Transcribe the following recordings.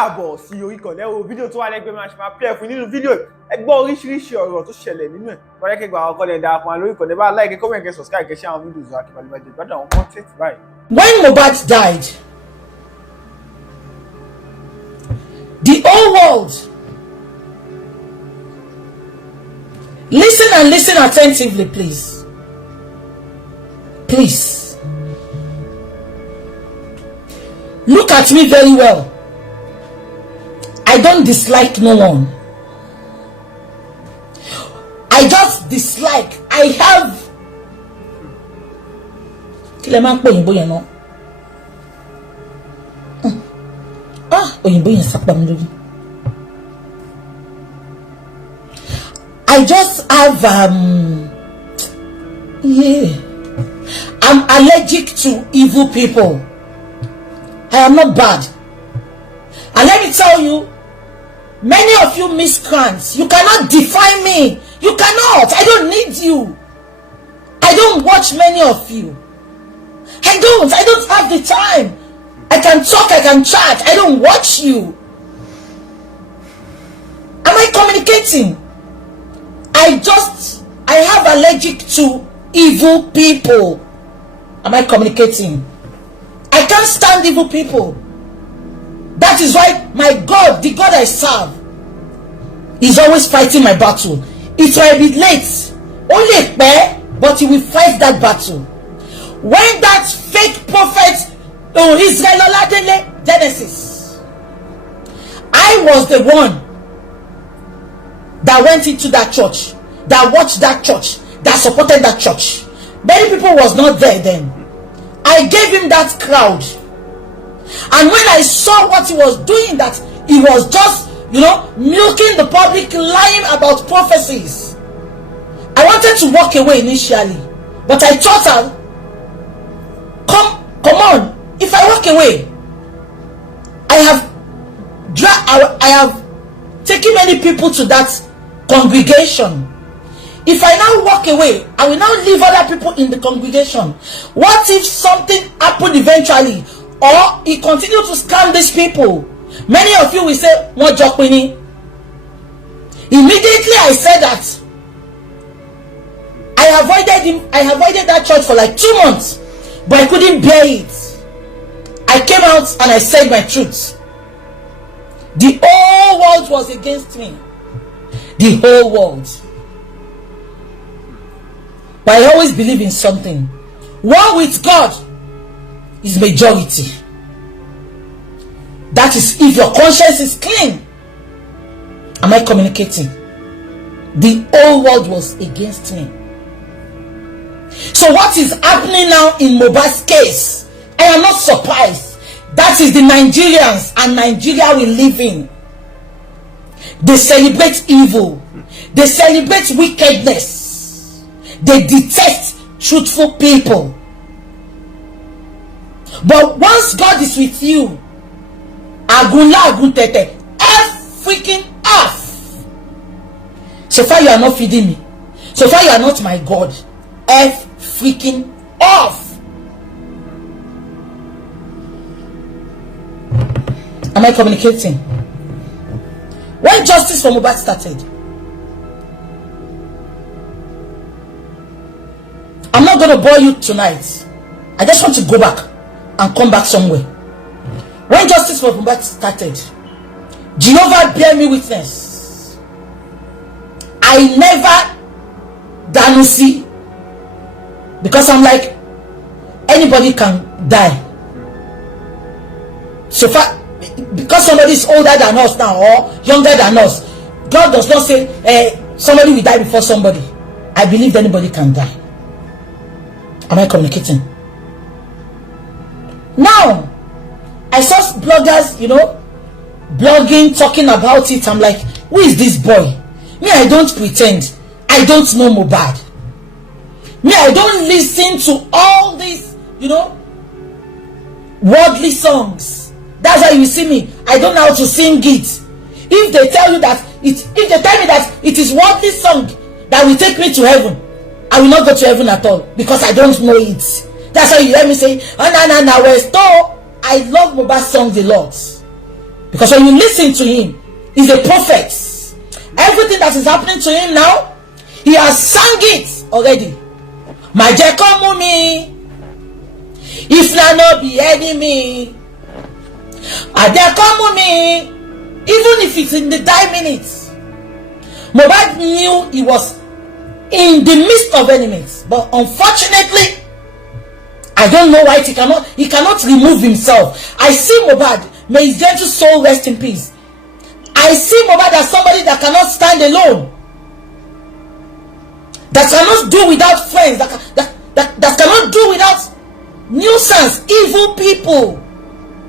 káàbọ̀ sí orí ìkànnì ẹ̀wọ̀ fídíò tó wà lẹ́gbẹ̀ẹ́ máa ṣe máa pẹ́ fún nínú fídíò ẹ gbọ́ oríṣiríṣi ọ̀rọ̀ tó ṣẹlẹ̀ nínú ẹ̀ wọ́n rẹ́kẹ́ gba àwọn ọkọ̀ lẹ́dà àpọ̀ lórí ìkànnì bá like comment kẹ́ subscribe kẹ́ share àwọn fídíò àkìbàlùbàjẹ́ gbádùn àwọn content báyìí. When Mohbad died, the whole world listen attentively, please. Please. Look at me very well. I don't dislike no one. I just dislike. I have. I just have I'm allergic to evil people. I am not bad. And let me tell you, many of you miscreants, you cannot define me. You cannot. I don't need you. I don't watch many of you. I don't have the time. I can talk, I can chat. I don't watch you. Am I communicating? I have allergic to evil people. Am I communicating? I can't stand evil people. That is why my God, the God I serve, is always fighting my battle. It might be late, only but he will fight that battle. When that fake prophet Israel Oladele Genesis, I was the one that went into that church, that watched that church, that supported that church. Many people was not there then. I gave him that crowd. And when I saw what he was doing, that he was just, milking the public, lying about prophecies, I wanted to walk away initially. But I thought, come on, if I walk away, I have taken many people to that congregation. If I now walk away, I will now leave other people in the congregation. What if something happened eventually, or he continued to scam these people? Many of you will say, "What Jokwini?" Immediately I said that. I avoided him. I avoided that church for like 2 months, but I couldn't bear it. I came out and I said my truth. The whole world was against me. The whole world. But I always believe in something. War with God is majority. That is if your conscience is clean. Am I communicating? The whole world was against me. So what is happening now in Mohbad's case? I am not surprised. That is the Nigerians and Nigeria we live in. They celebrate evil. They celebrate wickedness. They detest truthful people. But once God is with you, agunla aguntete, freaking off. So far you are not feeding me. So far you are not my God. Freaking off. Am I communicating? When justice for Mohbad started, I'm not going to bore you tonight. I just want to go back and come back somewhere. When justice for Mohbad started, Jehovah bear me witness, I never danusi, because I'm like, anybody can die. So far, because somebody is older than us now or younger than us, God does not say somebody will die before somebody. I believe anybody can die. Am I communicating? Now, I saw bloggers, blogging, talking about it. I'm like, who is this boy? Me, I don't pretend. I don't know Mohbad. Me, I don't listen to all these, worldly songs. That's why you see me. I don't know how to sing it. If they tell you that if they tell me that it is worldly song that will take me to heaven, I will not go to heaven at all, because I don't know it. That's why you hear me say, "Oh, na Westo." I love Mohbad songs a lot. Because when you listen to him, he's a prophet. Everything that is happening to him now, he has sung it already. My come me. If na no be enemy, I come me. Even if it's in the 9 minutes. Mohbad knew he was in the midst of enemies, but unfortunately, I don't know why he cannot remove himself. I see Mohbad, may his gentle soul rest in peace. I see Mohbad as somebody that cannot stand alone, that cannot do without friends, that cannot do without nuisance, evil people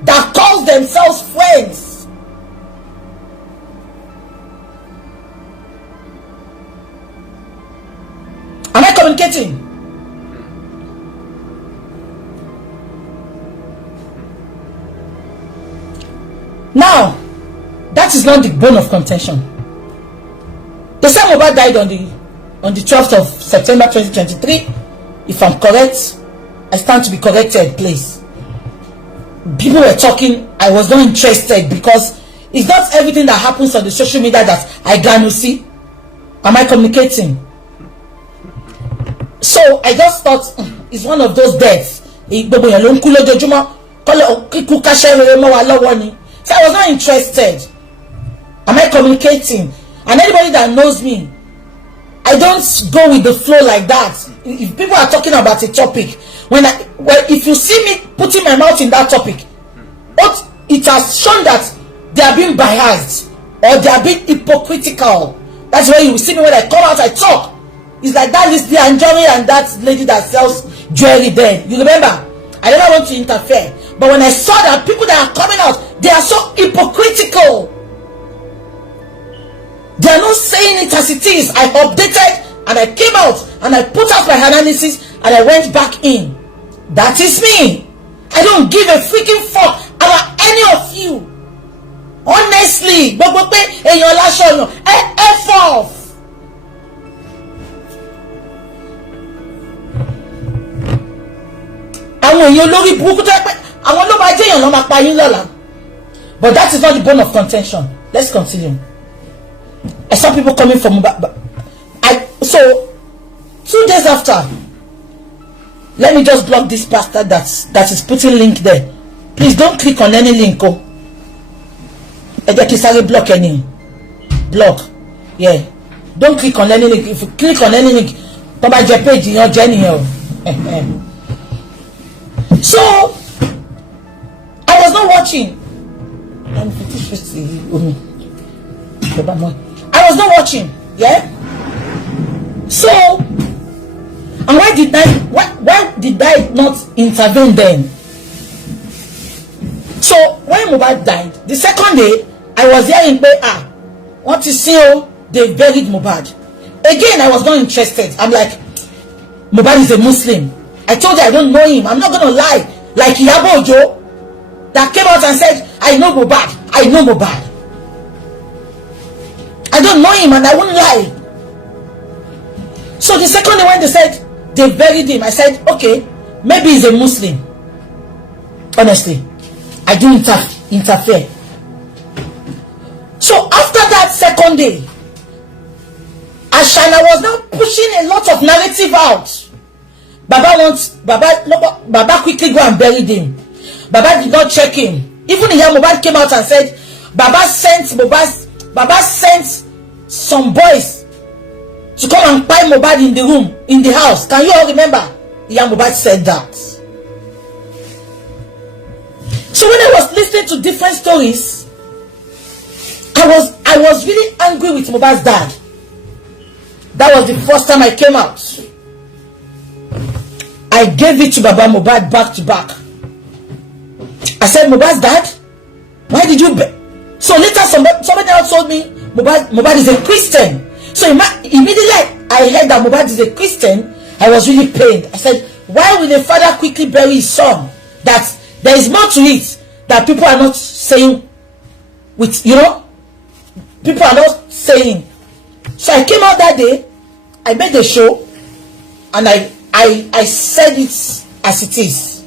that call themselves friends. Am I communicating? Now, that is not the bone of contention. They said Mohbad died on the 12th of September 2023. If I'm correct, I stand to be corrected, please. People were talking, I was not interested because it's not everything that happens on the social media that I can see. Am I communicating? So I just thought it's one of those deaths. So I was not interested. Am I communicating? And anybody that knows me, I don't go with the flow like that. If people are talking about a topic, if you see me putting my mouth in that topic, but it has shown that they are being biased or they are being hypocritical. That's why you see me when I come out, I talk. It's like that is the Anjori and that lady that sells jewelry then. You remember? I never want to interfere. But when I saw that people that are coming out, they are so hypocritical. They are not saying it as it is. I updated and I came out and I put out my analysis and I went back in. That is me. I don't give a freaking fuck about any of you. Honestly, F off. But that is not the bone of contention. Let's continue. I saw people coming from so 2 days after, let me just block this bastard that is putting link there. Please don't click on any link. Block any block. Yeah, don't click on any link. If you click on any link, page in your journey. So I was not watching. I was not watching. Yeah. So, and why did I not intervene then? So when Mohbad died, the second day I was hearing what is CEO? They buried Mohbad. Again, I was not interested. I'm like, Mohbad is a Muslim. I told you I don't know him. I'm not gonna lie. Like Iyawo Ojo that came out and said, I know Mohbad. I know Mohbad. I don't know him and I won't lie. So the second day when they said they buried him, I said, okay, maybe he's a Muslim. Honestly, I didn't interfere. So after that second day, Ashana was now pushing a lot of narrative out. Baba quickly go and bury him. Baba did not check him. Even Mohbad came out and said, Baba sent some boys to come and buy Mohbad in the room, in the house. Can you all remember? Mohbad said that. So when I was listening to different stories, I was really angry with Mohbad's dad. That was the first time I came out. I gave it to Baba Mohbad back to back. I said, Mohbad's dad, why did you? So later somebody else told me Mohbad is a Christian. So immediately I heard that Mohbad is a Christian. I was really pained. I said, why will the father quickly bury his son? That there is more to it that people are not saying. People are not saying. So I came out that day. I made a show, and I said it as it is.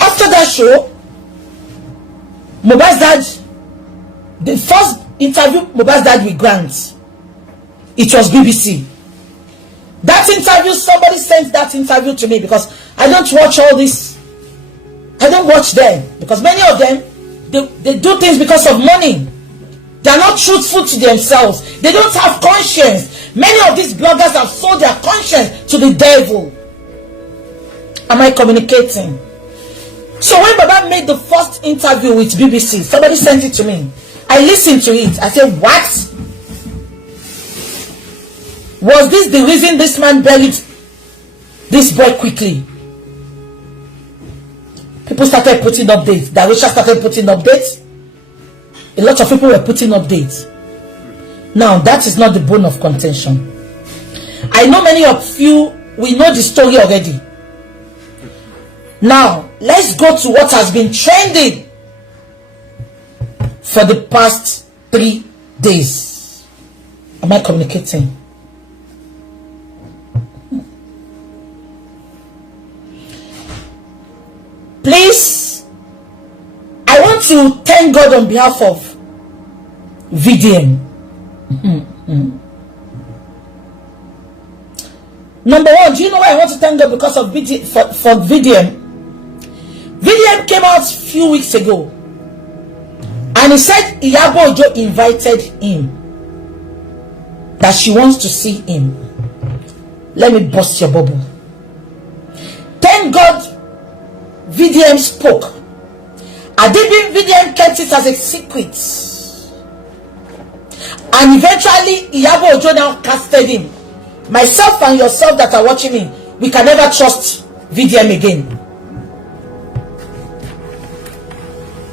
After that show, Mohbad's dad, the first interview Mohbad's dad with Grant, it was BBC. That interview, somebody sent that interview to me because I don't watch all this. I don't watch them because many of them, they do things because of money. They are not truthful to themselves. They don't have conscience. Many of these bloggers have sold their conscience to the devil. Am I communicating? So when Baba made the first interview with BBC, somebody sent it to me. I listened to it. I said, what? Was this the reason this man buried this boy quickly? People started putting updates. Darusha started putting updates. A lot of people were putting updates. Now, that is not the bone of contention. I know many of you, we know the story already. Now, let's go to what has been trending for the past 3 days. Am I communicating? Please, I want to thank God on behalf of VDM. Number one, do you know why I want to thank God because of for VDM? VDM came out a few weeks ago and he said Iyawo Ojo invited him, that she wants to see him. Let me bust your bubble. Thank God VDM spoke. VDM kept it as a secret. And eventually Iyawo Ojo now casted him. Myself and yourself that are watching me, we can never trust VDM again.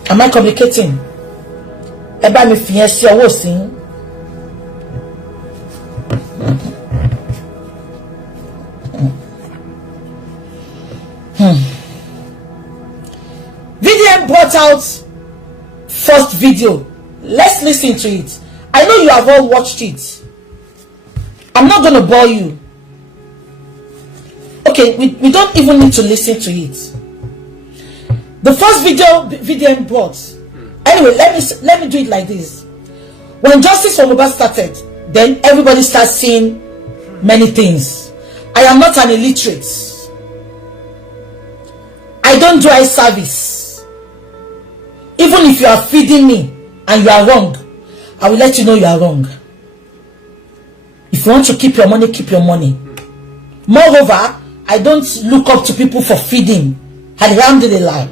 Am I communicating? Eba mi fi yen si owo sin. VDM brought out first video. Let's listen to it. I know you have all watched it. I'm not going to bore you. Okay, we don't even need to listen to it. The first video VDM brought. Anyway, let me do it like this. When Justice for Mohbad started, then everybody starts seeing many things. I am not an illiterate. I don't do eye service. Even if you are feeding me and you are wrong, I will let you know you are wrong. If you want to keep your money, keep your money. Moreover, I don't look up to people for feeding. Alhamdulillah.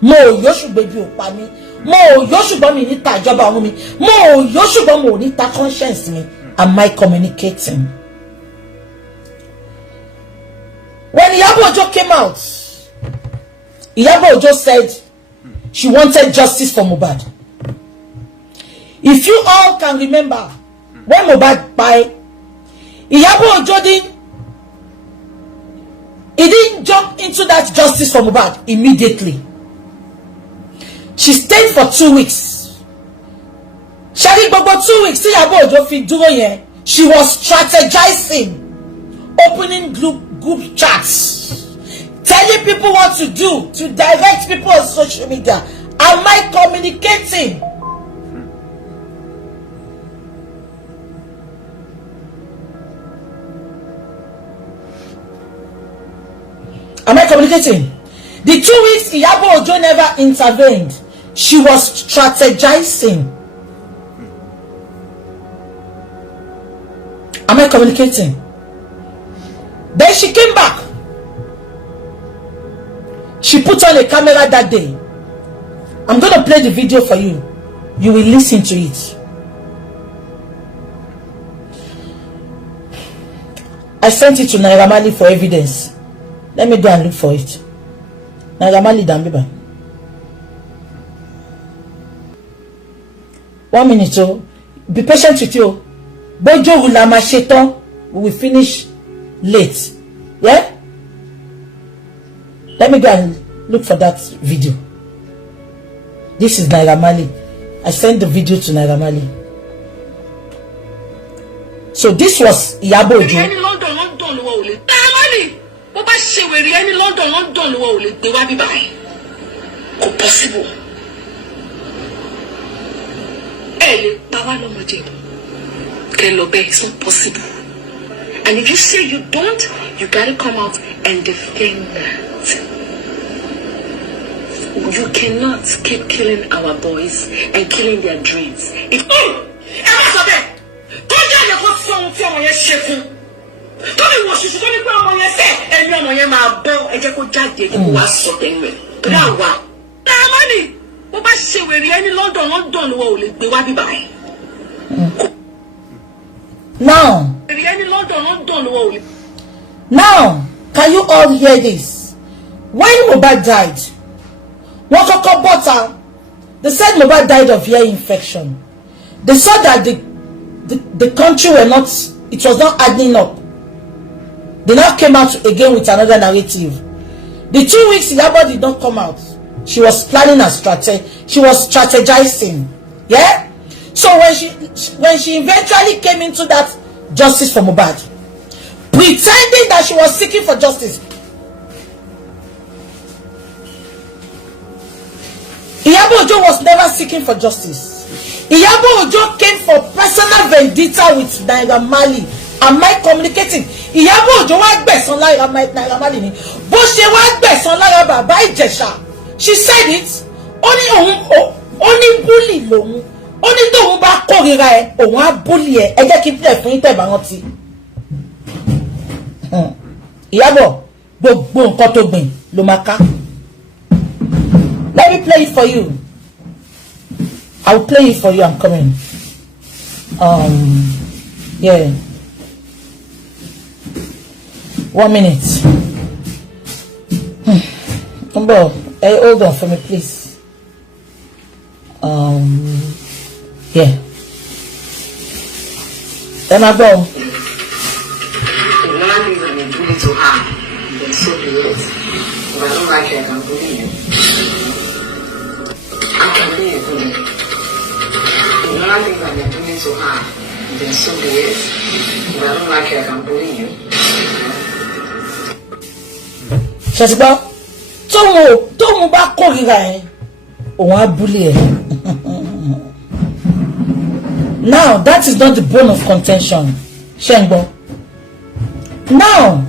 Mo yoshu baby opami. Mo yoshu ba mi nita joba mi. Mo yoshu ba mo nita conscience me. Am I communicating? When Iyawo Ojo came out, Iyawo Ojo said she wanted justice for Mohbad. If you all can remember, when Mohbad died, Iyawo Ojo didn't jump into that justice for Mohbad immediately. She stayed for 2 weeks. Shari Bobo 2 weeks. Iyawo Ojo fi dúró yẹn. She was strategizing, opening group chats, telling people what to do, to direct people on social media. Am I communicating? Am I communicating? The 2 weeks Iyawo Ojo never intervened. She was strategizing. Am I communicating? Then she came back. She put on a camera that day. I'm going to play the video for you. You will listen to it. I sent it to Naira Marley for evidence. Let me go and look for it. Naira Marley Dambiba. 1 minute, oh. Be patient with you. Bojo Ulama Sheton. We will finish late. Yeah? Let me go and look for that video. This is Naira Marley. I sent the video to Naira Marley. So this was Iyawo Ojo. Any London wo le. Naira Marley. Bó bá ṣe wèrè any London wo le gbé wá bí báyìí. Kò possible. It's not possible. And if you say you don't, you gotta come out and defend that. You cannot keep killing our boys and killing their dreams. If now, can you all hear this? When Mohbad died, they said Mohbad died of ear infection. They saw that the country were not, it was not adding up. They now came out again with another narrative. The 2 weeks Iyabo did not come out, she was planning a strategy. She was strategizing. Yeah. So when she eventually came into that justice for Mohbad, pretending that she was seeking for justice, Iyabo Ojo was never seeking for justice. Iyabo Ojo came for personal vendetta with Naira Marley. Am I communicating? Iyabo Ojo wa gbẹ̀san lára Naira Marley ni. Bó ṣe wá gbẹ̀san lára bàbá Ìjẹ̀ṣà. She said it. Only bully lòun. Only tóun bá kórìíra ẹ, òun á bully ẹ. Ẹ jẹ́ kí n play fún yín tẹ́ bá rántí. Iyabo, gbogbo nǹkan tó gbìn ló máa ká. Let me play it for you. I will play it for you. I'm coming. Yeah. 1 minute. Hey, hold on for me, please. Yeah. Then I go. To her, then so be it. If I don't like you, I can bully you. I can bully you. If I think I'm doing to her, then so be it. If I don't like you, I can bully you. Shasiba, tomu ba kórìíra ẹ, òun á bully ẹ. Now that is not the bone of contention, Shengbo. Now,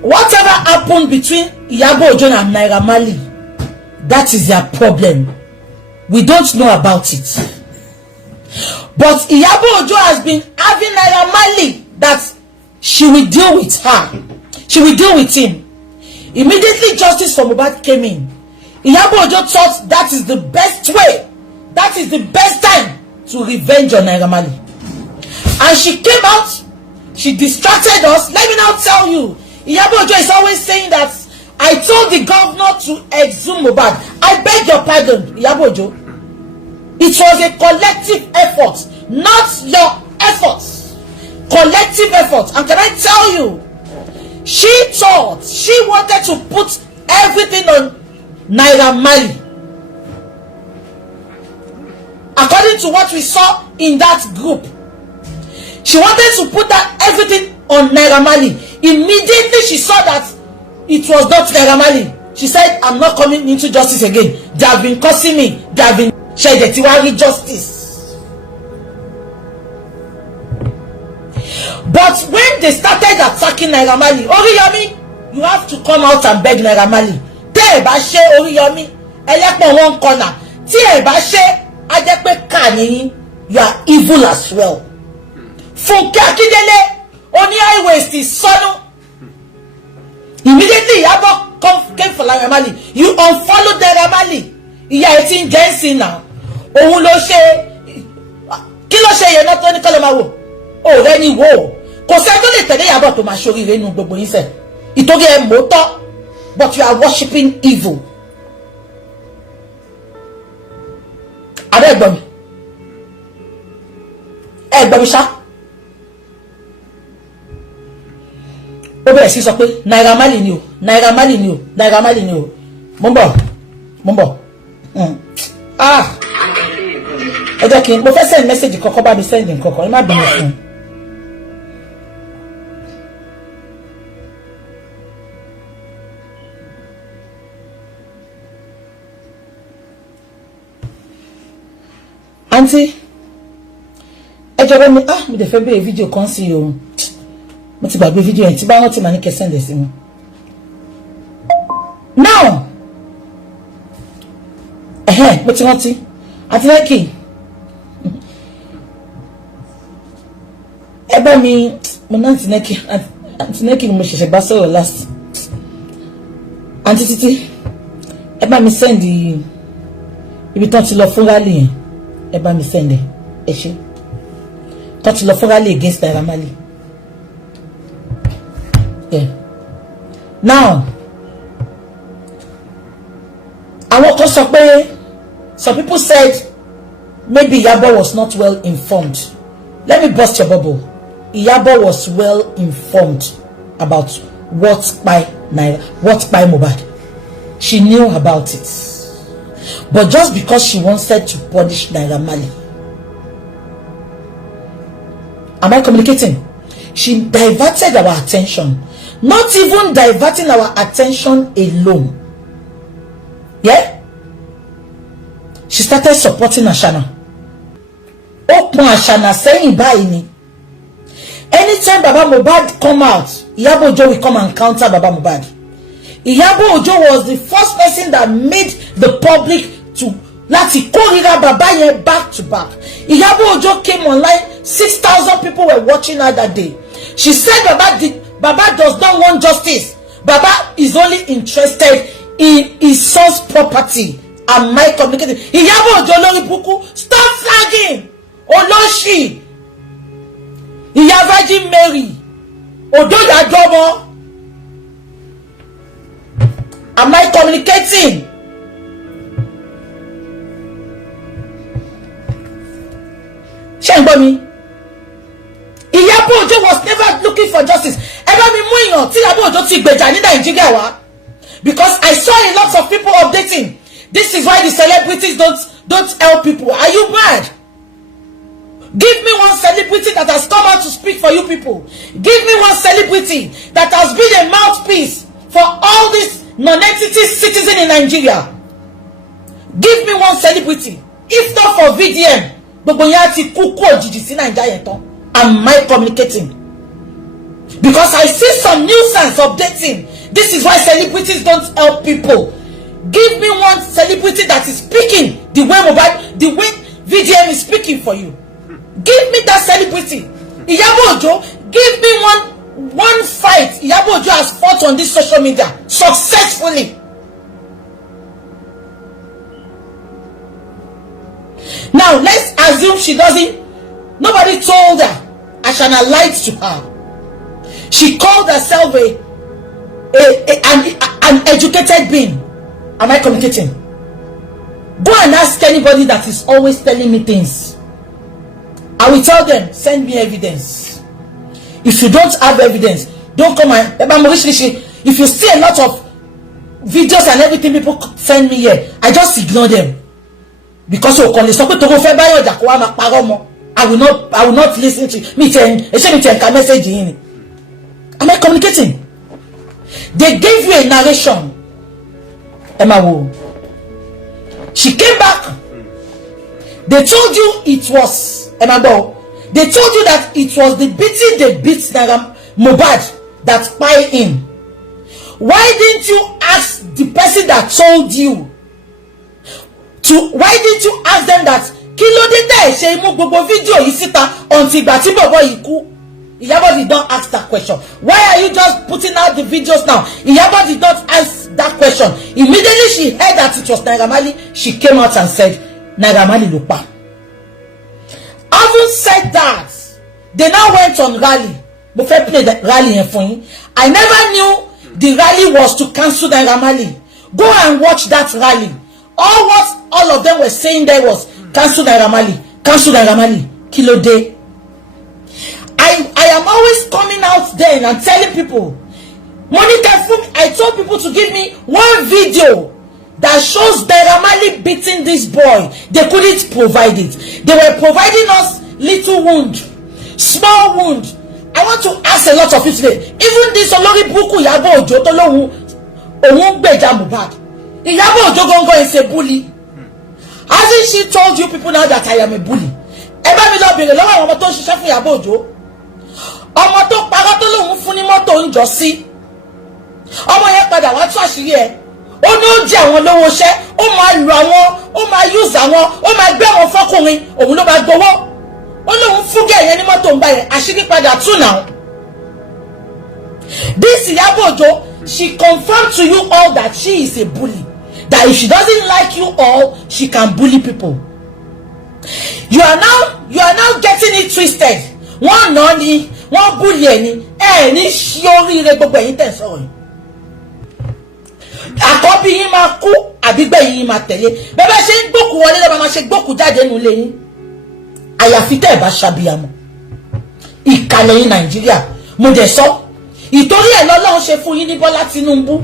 whatever happened between Iyabo Ojo and Naira Marley, that is their problem. We don't know about it. But Iyabo Ojo has been having Naira Marley that she will deal with her. She will deal with him. Immediately justice for Mohbad came in. Iyabo Ojo thought that is the best way. That is the best time to revenge on Naira Marley. And she came out. She distracted us. Let me now tell you. Iyabo Ojo is always saying that I told the governor to exhume Mohbad. I beg your pardon, Iyabo Ojo. It was a collective effort, not your efforts. Collective effort. And can I tell you, she thought she wanted to put everything on Naira Marley. According to what we saw in that group, she wanted to put that everything on Naira Marley. Immediately she saw that it was not Naira Marley, she said, I'm not coming into justice again. They have been cursing me. They have been shedding justice. But when they started attacking Naira Marley, Oriyomi, you have to come out and beg Naira Marley. Tẹ́ ẹ bá ṣe Oriyomi, ẹlẹ́pọ̀n one corner. Tí ẹ bá ṣe, a jẹ́ pé kà níyín, you are evil as well. Funke Akindele, Oni high waist is sonu. Immediately Iyabo came for Naira Marley. You unfollowed Naira Marley. Ìyá ẹ ti ń jẹ́ nsìn náà. Òun ló ṣe kí ló ṣe yẹn náà tó ní kọ́ ló máa wò. Ó rẹ́ ni wò. Kò sẹ́ tó lè tẹ̀lé Iyabo tó máa ṣoríire nínú gbogbo yín sẹ́. Ìtòrí ẹ mọ́tọ́, but you are worshiping evil. Adé ẹ̀gbọ́n mi. Ẹ̀gbọ́n mi ṣá. Ó bẹ̀rẹ̀ sí sọ pé Naira Marley ni o, Naira Marley ni o, Naira Marley ni o. Mo ń bọ̀. Ẹ jẹ́ kí n mo fẹ́ send message kọ́kọ́ bá mi send nǹkan ẹ má bínú fún un. Auntie, I just want me the February video can see you. What's about the video? It's about what money can send this in. Now, what's it? Auntie Neki. Eba mi, Auntie Neki, mo ṣẹ̀ṣẹ̀ bá sọ̀rọ̀ last. Auntie Titi, eba mi send the ibi tó ti lọ fún rally yẹn. Eba mi send ẹ ṣé. Tó ti lọ fún rally against Naira Marley. Yeah. Now, àwọn kan sọ pé some people said maybe Iyabo was not well informed. Let me burst your bubble. Iyabo was well informed about what by Mohbad. She knew about it. But just because she wanted to punish Naira Marley. Am I communicating? She diverted our attention. Not even diverting our attention alone. Yeah? She started supporting Ashana. Open Ashana saying bye ni. Anytime Baba Mohbad come out, Iyabo Ojo will come and counter Baba Mohbad. Iyabo Ojo was the first person that made the public to lati korira Baba yen back to back. Iyabo Ojo came online, 6,000 people were watching her that day. She said Baba does not want justice. Baba is only interested in his son's property. Am I communicating? Iyabo Ojo lori buku, stop flagging. Oloshi. Iya Virgin Mary. Odo ya domo. Am I communicating? Shengbomi. Iyabo Ojo was never looking for justice. Eba mi mu yan ti Iyabo Ojo ti gbeja ni Nigeria wa. Because I saw a lot of people updating. This is why the celebrities don't help people. Are you mad? Give me one celebrity that has come out to speak for you people. Give me one celebrity that has been a mouthpiece for all these non-entity citizens in Nigeria. Give me one celebrity. If not for VDM, am I communicating? Because I see some nuisance updating. This is why celebrities don't help people. Give me one celebrity that is speaking the way VDM is speaking for you. Give me that celebrity. Iyabo Ojo, give me one fight Iyabo Ojo has fought on this social media successfully. Now let's assume she doesn't. Nobody told her. Ashana lied to her. She called herself an educated being. Am I communicating? Go and ask anybody that is always telling me things. I will tell them, send me evidence. If you don't have evidence, don't come and if you see a lot of videos and everything people send me here, I just ignore them. Because I will not listen to me. Message. Am I communicating? They gave you a narration. Emma, she came back. They told you it was Emma. They told you that it was the beating they beat Mohbad that spy in. Why didn't you ask the person that told you to? Why didn't you ask them that kilo did say gbogbo video yisita until gbati bobo yiku? Iyabo did not ask that question. Why are you just putting out the videos now? Iyabo did not ask that question. Immediately she heard that it was Naira Marley, she came out and said Naira Marley lupa. Having said that, they now went on rally. Before play the rally for you. I never knew the rally was to cancel Naira Marley. Go and watch that rally. All of them were saying there was cancel Naira Marley, cancel Naira Marley, kilo day. I am always coming out there and telling people, I told people to give me one video that shows Naira Marley beating this boy. They couldn't provide it. They were providing us little wound, small wound. I want to ask a lot of you today. Even this Olori Buku Iyabo Ojo Tolohu Ohun Gbeja Mohbad. Iyabo Ojo Gongo is a bully. Hasn't Hasn't she told you people now that I am a bully? Ẹ bá mi lọ bèrè lọ́wọ́ àwọn ọmọ tó ń ṣiṣẹ́ fún Ìyábọ̀ Òjó. Ọmọ tó parọ́ tó lóun fún ní mọ́tò ń jọ sí. Ọmọ yẹn padà wá tú àṣírí ẹ̀. Ó ní ó jẹ́ àwọn lówó iṣẹ́, ó máa lu àwọn, ó máa use àwọn, ó máa gbé àwọn fọ́kùnrin, òun ló máa gbowó. Ó lóun fún gẹ̀ yẹn ní mọ́tò ń bá yẹn, àṣírí padà tú now. This Ìyábọ̀ Òjó, she confirmed to you all that she is a bully. That if she doesn't like you all, she can bully people. You are now getting it twisted. One noni, one bully any shiori re gbogbo yin ten sọ̀rọ̀ yìí. Àkọ́bí yín máa kú, àbígbẹ́ yín máa tẹ̀lé. Bẹ́ẹ̀ ṣe ń gbókù wọlé lọ́ba máa ṣe gbókù jáde nínú ilé yín. Àyàfi tẹ́ ẹ̀ bá ṣàbíyamọ. Ìkàlẹ̀ yín Nàìjíríà, mo dẹ̀ sọ. Ìtorí ẹ̀ lọ́lọ́run ṣe fún yín ní Bọ́lá Tinubu.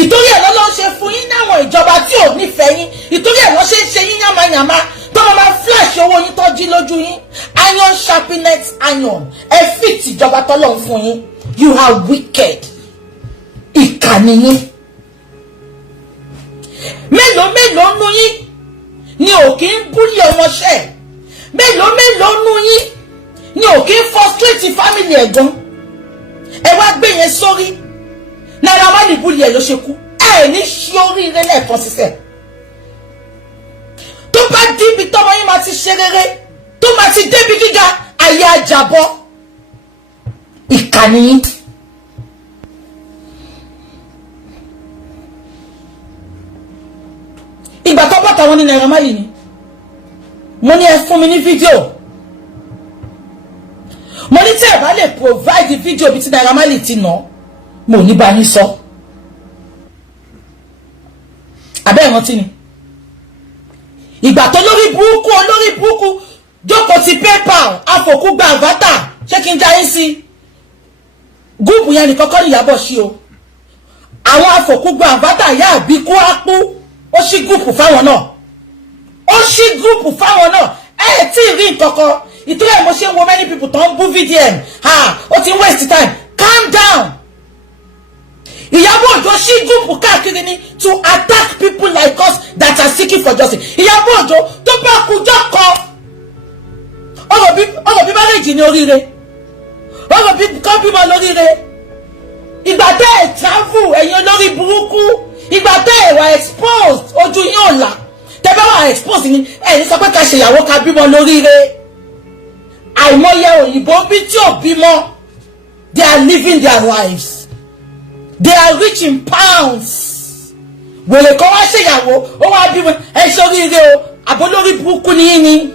Ìtorí ẹ̀ lọ́lọ́run ṣe fún yín náwọn ìjọba tí ò nífẹ̀ẹ́ yín. Ìtorí ẹ̀ lọ́ ṣe ń ṣe yín yàmàyàmá. Tọ́mọ máa flash owó yín tọ́jú lójú yín. Iron sharpness iron. Ẹ fit ìjọba tọ́lọ́run fún yín. You are wicked. Ìkànnì yín. Mélòó nú yín ni ò kí ń búlì ọmọṣẹ́. Mélòó nú yín ni ò kí ń frustrate family ẹ̀gbọ́n. Ẹ wá gbé yẹn sórí. Naira Marley búlì ẹ̀ ló ṣe kú. Ẹ ní ṣe oríire lẹ́ẹ̀kan sísẹ̀. Tó bá díbi tọ́mọ yín máa ti ṣe rere, tó máa ti débi gíga, ayé àjàbọ̀. Ìkànnì yín. Ìgbà tó bá tàwọn ní Naira Marley ni. Mo ní ẹ fún mi ní fídíò. Mo ní tí ẹ bá lè provide fídíò bí tí Naira Marley ti nà, mo ní bá yín sọ. Abẹ́ ìrántí ni. Ìgbà tó olórí burúkú jókòó ti PayPal afòkú gba avatar ṣé kí n já yín sí. Gúùpù yẹn nìkan kọ́ ní Ìyábọ̀ sí o. Àwọn afòkú gba avatar yá àbíkú ápú. Ó ṣí gúùpù fáwọn náà. Ẹ tí ì rí nǹkankan. Ìtorí ẹ̀ mo ṣe ń wo many people tó ń bú VDM. Ó ti ń waste time. Calm down. Ìyábọ̀ Òjó ṣí gúùpù káàkiri ni to attack people like us that are seeking for justice. Ìyábọ̀ Òjó tó bá kújọ́ kan. Ọ̀rọ̀ bí marriage ní oríire. Ọ̀rọ̀ bí kọ́ bímọ lóríire. Ìgbà tẹ́ ẹ̀ travel ẹ̀yin olórí burúkú. Ìgbà tẹ́ ẹ̀ wà exposed ojú yín ò là. Tẹ́ bá wà exposed ni ẹ̀ ní sọ pé ká ṣe ìyàwó ká bímọ lóríire. Àìmọye òyìnbó bí tí ò bímọ. They are living their lives. They are rich in pounds. Wèrè kan wá ṣèyàwó, ó wá bímọ, ẹ ṣe oríire o, àbólórí burúkú ni yín ni.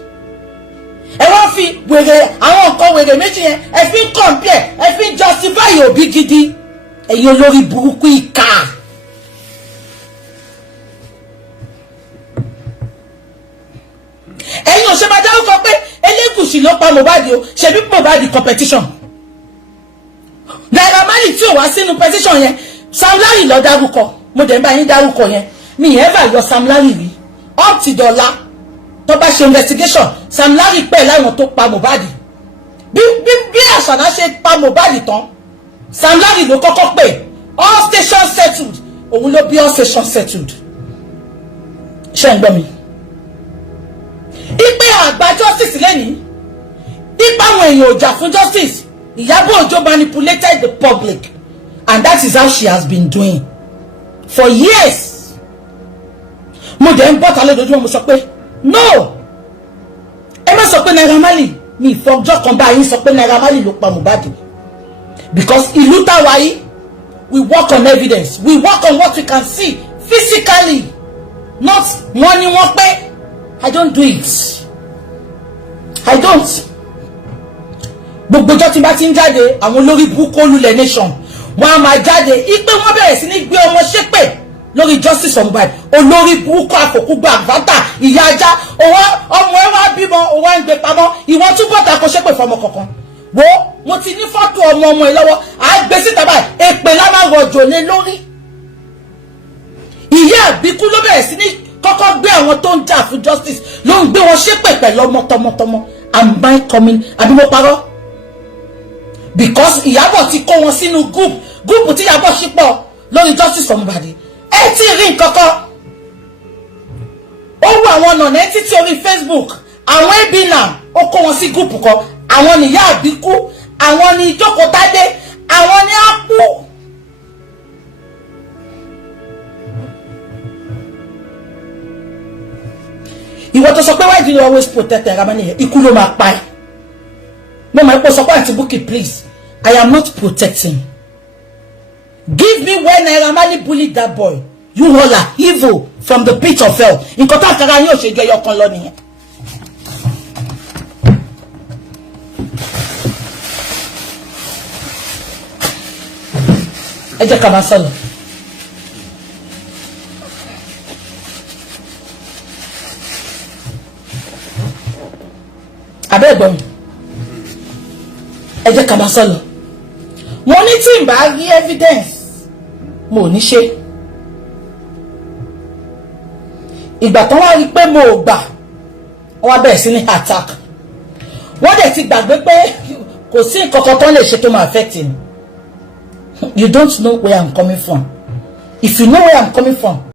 Ẹ wá fi wèrè àwọn nǹkan wèrè méjì yẹn, ẹ fi ń compare, ẹ fi ń justify òbí gidi. Ẹ̀yin olórí burúkú ìkà. Ẹ̀yin ò ṣe máa dárúkọ pé Elégùṣì ló pa Mohbad o, ṣebí Mohbad competition. Naira Marley tí ò wá sínú petition yẹn, Sam Larry ló dárúkọ. Mo dẹ̀ ń bá yín dárúkọ yẹn. Mi ever yọ Sam Larry rí. Up to dọ́là. Tó bá ṣe investigation, Sam Larry pẹ̀ láwọn tó pa Mohbad. Bí Àṣàná ṣe pa Mohbad tán, Sam Larry ló kọ́kọ́ pè. All stations settled. Òun ló bí all stations settled. Ṣé ń gbọ́ mi? Ipe àgbà justice lẹ́ni. Ipa àwọn èèyàn ò jà fún justice. Ìyábọ̀ Òjó manipulated the public. And that is how she has been doing. For years. Mo dẹ̀ ń bọ́ta lójoojúmọ́ mo sọ pé no. Ẹ má sọ pé Naira Marley. Mi ìfọjọ́ kan bá yín sọ pé Naira Marley ló pa Mohbad. Because ìlú táwa yìí, we work on evidence. We work on what we can see physically. Not wọ́n ní wọ́n pé. I don't do it. I don't. Gbogbo ọjọ́ tí bá ti ń jáde, àwọn olórí burúkú olùlẹ̀ nation. Wọ́n á máa jáde. Ipe wọ́n bẹ̀rẹ̀ sí ní gbé ọmọ ṣépè lórí justice for Mohbad. Olórí burúkú àfòkú gba àgbàtà ìyá ajá. Ọmọ ẹ wá bímọ, ó wá ń gbé pamọ́. Ìwọ túbọ̀ ta kó ṣépè fọmọ kankan. Wo mo ti ní fọ́tò ọmọ ẹ lọ́wọ́. À gbé síta báyìí. Èpè lá máa rọ̀jò lé lórí. Ìyá àbíkú ló bẹ̀rẹ̀ sí ní kọ́kọ́ gbé àwọn tó ń jà fún justice ló ń gbé wọn ṣépè pẹ̀lú ọmọ tọmọtọmọ. Am I coming? Àbí mo parọ́? Because Ìyábọ̀ ti kó wọn sínú group tí Ìyábọ̀ ṣípọ̀ lórí justice for Mohbad. Ẹ tí rí nǹkankan. Ó wù àwọn àwọn non-entity orí Facebook, àwọn ẹbí náà ó kó wọn sí gúùpù kan, àwọn ni ìyá àbíkú, àwọn ni ìjókòtádé, àwọn ni ápù. Ìwọ tó sọ pé why do you always protect Ramani? Ikú ló máa pa ẹ́. No, my post support to book it, please. I am not protecting. Give me when Ramani bullied that boy. You all are evil from the pit of hell. In kota kara ni o se je yokan lo niyan. Ẹ jẹ́ ká máa sọ̀rọ̀. Abẹ́ gbọ́ mi. Ẹ jẹ́ ká máa sọ̀rọ̀. Mo ní tí n bá rí evidence mo ní ṣe. Ìgbà tán wá rí pé mo ò gbà wọ́n bẹ̀rẹ̀ sí ní attack. Wọ́n dẹ̀ ti gbàgbé pé kò sí nǹkan kan tó lè ṣe tó máa affect me. You don't know where I'm coming from. If you know where I'm coming from,